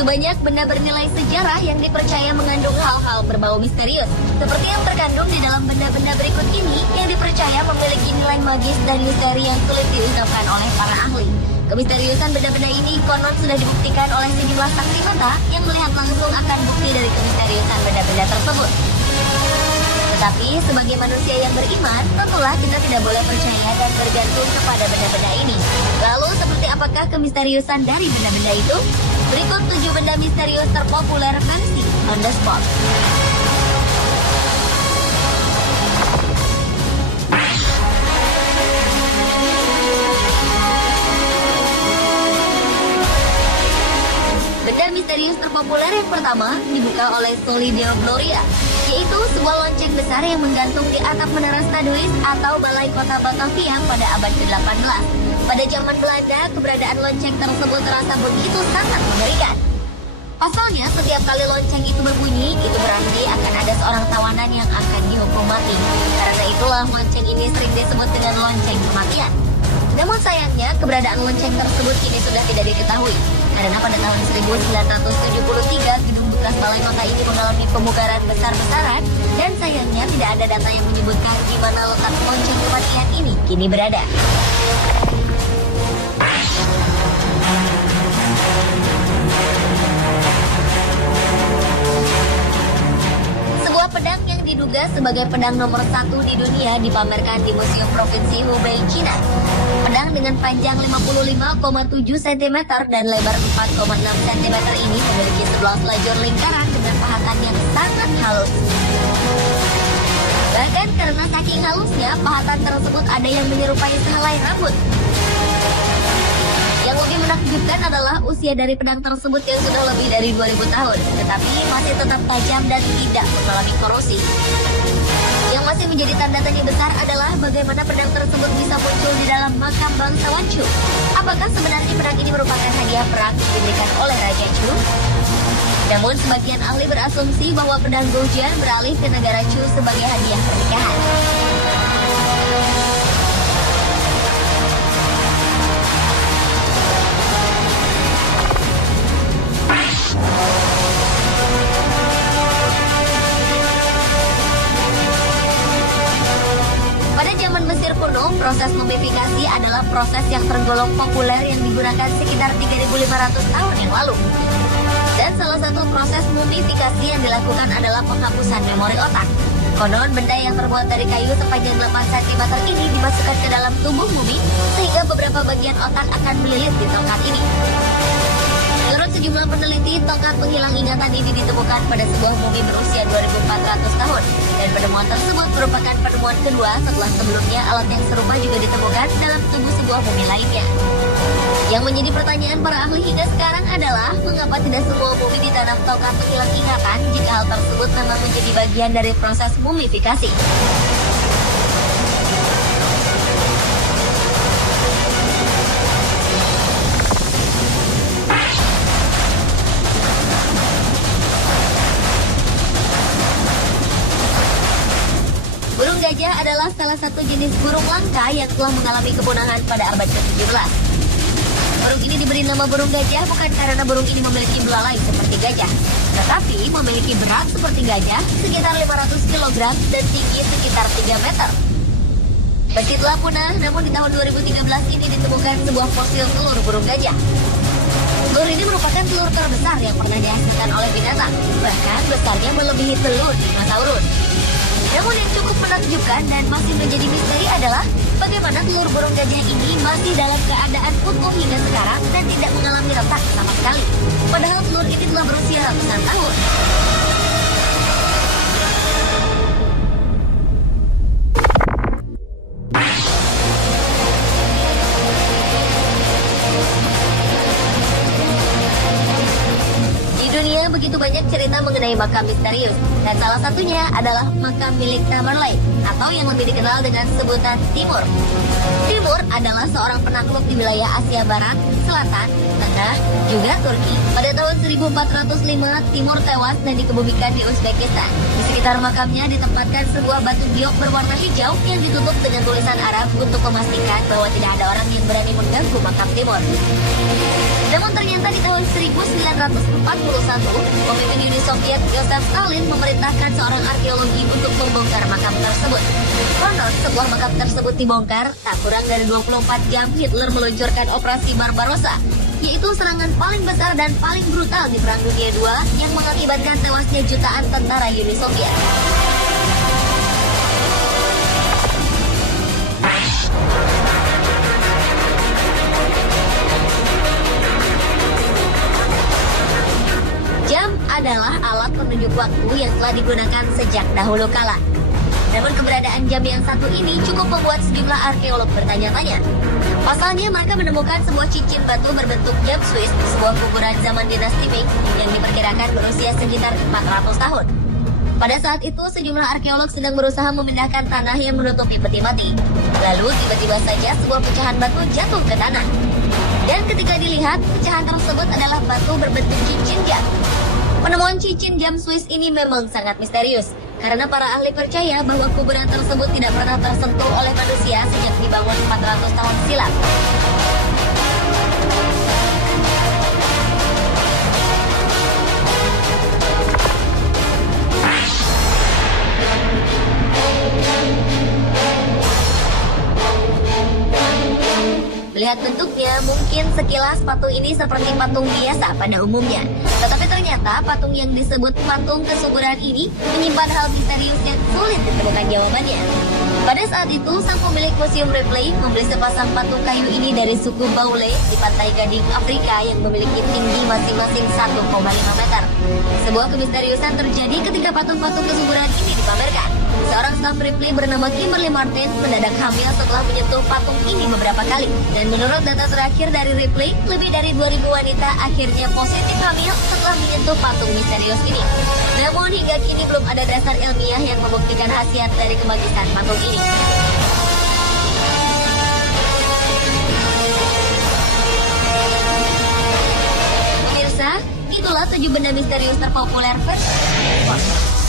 Begitu banyak benda bernilai sejarah yang dipercaya mengandung hal-hal berbau misterius. Seperti yang terkandung di dalam benda-benda berikut ini yang dipercaya memiliki nilai magis dan misteri yang sulit diungkapkan oleh para ahli. Kemisteriusan benda-benda ini konon sudah dibuktikan oleh sejumlah saksi mata yang melihat langsung akan bukti dari kemisteriusan benda-benda tersebut. Tetapi sebagai manusia yang beriman, tentulah kita tidak boleh percaya dan bergantung kepada benda-benda ini. Lalu seperti apakah kemisteriusan dari benda-benda itu? Berikut 7 benda misterius terpopuler versi on the spot. Benda misterius terpopuler yang pertama dibuka oleh Solideo Gloria, yaitu sebuah lonceng besar yang menggantung di atap menara Staduis atau balai kota Batavia pada abad ke-18. Pada zaman Belanda, keberadaan lonceng tersebut terasa begitu sangat mengerikan. Pasalnya, setiap kali lonceng itu berbunyi, itu berarti akan ada seorang tawanan yang akan dihukum mati. Karena itulah lonceng ini sering disebut dengan lonceng kematian. Namun sayangnya, keberadaan lonceng tersebut kini sudah tidak diketahui. Karena pada tahun 1973, gedung bekas balai kota ini mengalami pemugaran besar-besaran, dan sayangnya tidak ada data yang menyebutkan di mana letak lonceng kematian ini kini berada. Sebuah pedang yang diduga sebagai pedang nomor 1 di dunia dipamerkan di Museum Provinsi Hubei, China. Pedang dengan panjang 55,7 cm dan lebar 4,6 cm ini memiliki 11 lajur lingkaran dengan pahatan yang sangat halus. Bahkan karena saking halusnya, pahatan tersebut ada yang menyerupai sehelai rambut. Yang lebih menakjubkan adalah usia dari pedang tersebut yang sudah lebih dari 2000 tahun, tetapi masih tetap tajam dan tidak mengalami korosi. Yang masih menjadi tanda tanya besar adalah bagaimana pedang tersebut bisa muncul di dalam makam bangsawan Chu. Apakah sebenarnya pedang ini merupakan hadiah perang yang diberikan oleh Raja Chu? Namun sebagian ahli berasumsi bahwa pedang Gojian beralih ke negara Chu sebagai hadiah pernikahan. Pada zaman Mesir kuno, proses mumifikasi adalah proses yang tergolong populer yang digunakan sekitar 3.500 tahun yang lalu. Dan salah satu proses mumifikasi yang dilakukan adalah penghapusan memori otak. Konon benda yang terbuat dari kayu sepanjang 8 cm ini dimasukkan ke dalam tubuh mumi sehingga beberapa bagian otak akan melilit di tongkat ini. Menurut sejumlah peneliti, tongkat penghilang ingatan ini ditemukan pada sebuah mumi berusia 2.400 tahun. Dan penemuan tersebut merupakan penemuan kedua setelah sebelumnya alat yang serupa juga ditemukan dalam tubuh sebuah mumi lainnya. Yang menjadi pertanyaan para ahli hingga sekarang adalah, mengapa tidak semua mumi ditanam tongkat penghilang ingatan jika hal tersebut memang menjadi bagian dari proses mumifikasi? Burung gajah adalah salah satu jenis burung langka yang telah mengalami kepunahan pada abad ke-17. Burung ini diberi nama burung gajah bukan karena burung ini memiliki belalai seperti gajah, tetapi memiliki berat seperti gajah sekitar 500 kg dan tinggi sekitar 3 meter. Meski telah punah, namun di tahun 2013 ini ditemukan sebuah fosil telur burung gajah. Telur ini merupakan telur terbesar yang pernah dihasilkan oleh binatang, bahkan besarnya melebihi telur dinosaurus. Namun yang cukup menakjubkan dan masih menjadi misteri adalah bagaimana telur burung gajah ini masih dalam keadaan utuh hingga sekarang dan tidak mengalami retak sama sekali. Padahal telur ini telah berusia ratusan tahun. Dunia begitu banyak cerita mengenai makam misterius, dan salah satunya adalah makam milik Tamerlane, atau yang lebih dikenal dengan sebutan Timur. Timur adalah seorang penakluk di wilayah Asia Barat, Selatan, Tengah, juga Turki. Pada tahun 1405, Timur tewas dan dikebumikan di Uzbekistan. Di sekitar makamnya ditempatkan sebuah batu giok berwarna hijau yang ditutup dengan tulisan Arab untuk memastikan bahwa tidak ada orang yang berani mengganggu makam Timur. Namun ternyata di tahun 1941, pemimpin Uni Soviet Joseph Stalin memerintahkan seorang arkeologi untuk membongkar makam tersebut. Konon setelah makam tersebut dibongkar, tak kurang dari 24 jam Hitler meluncurkan operasi Barbarossa, yaitu serangan paling besar dan paling brutal di Perang Dunia II yang mengakibatkan tewasnya jutaan tentara Uni Soviet. Jam adalah alat penunjuk waktu yang telah digunakan sejak dahulu kala. Namun keberadaan jam yang satu ini cukup membuat sejumlah arkeolog bertanya-tanya. Pasalnya mereka menemukan sebuah cincin batu berbentuk jam Swiss di sebuah kuburan zaman dinasti Ming yang diperkirakan berusia sekitar 400 tahun. Pada saat itu sejumlah arkeolog sedang berusaha memindahkan tanah yang menutupi peti mati. Lalu tiba-tiba saja sebuah pecahan batu jatuh ke tanah. Dan ketika dilihat, pecahan tersebut adalah batu berbentuk cincin jam. Penemuan cincin jam Swiss ini memang sangat misterius, karena para ahli percaya bahwa kuburan tersebut tidak pernah tersentuh oleh manusia sejak dibangun 400 tahun silam. Melihat bentuknya, mungkin sekilas patung ini seperti patung biasa pada umumnya. Tetapi ternyata patung yang disebut patung kesuburan ini menyimpan hal misterius yang sulit ditemukan jawabannya. Pada saat itu, sang pemilik Museum Ripley membeli sepasang patung kayu ini dari suku Baule di Pantai Gading, Afrika yang memiliki tinggi masing-masing 1,5 meter. Sebuah kemisteriusan terjadi ketika patung-patung kesuburan ini dipamerkan. Seorang staf Ripley bernama Kimberly Martin mendadak hamil setelah menyentuh patung ini beberapa kali. Dan menurut data terakhir dari Ripley, lebih dari 2.000 wanita akhirnya positif hamil setelah menyentuh patung misterius ini. Namun hingga kini belum ada dasar ilmiah yang membuktikan khasiat dari kemagisan patung ini. Pemirsa, itulah 7 benda misterius terpopuler versi.